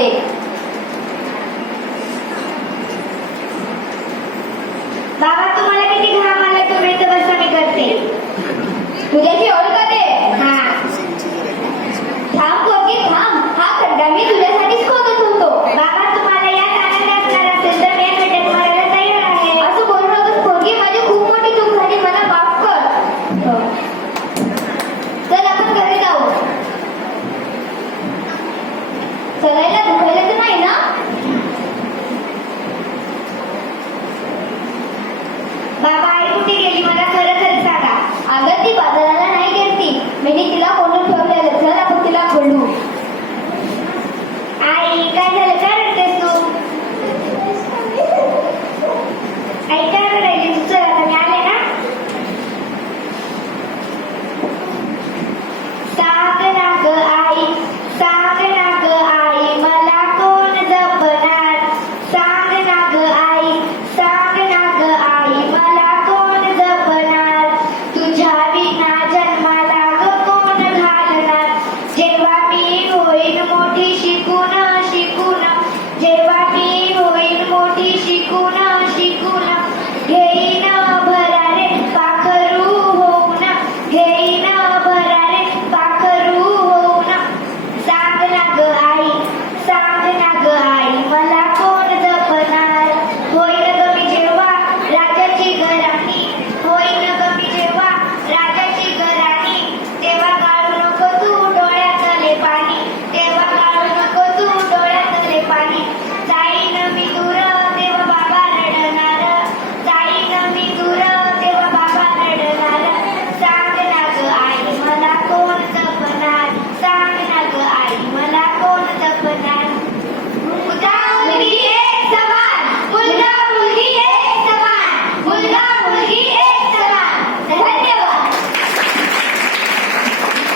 bodega. चलायला दुखायला तर नाही ना? बाबा आई कुठे गेली? मला खरं खरं सांगा. अगं ती बाजाराला नाही गेली मी तिला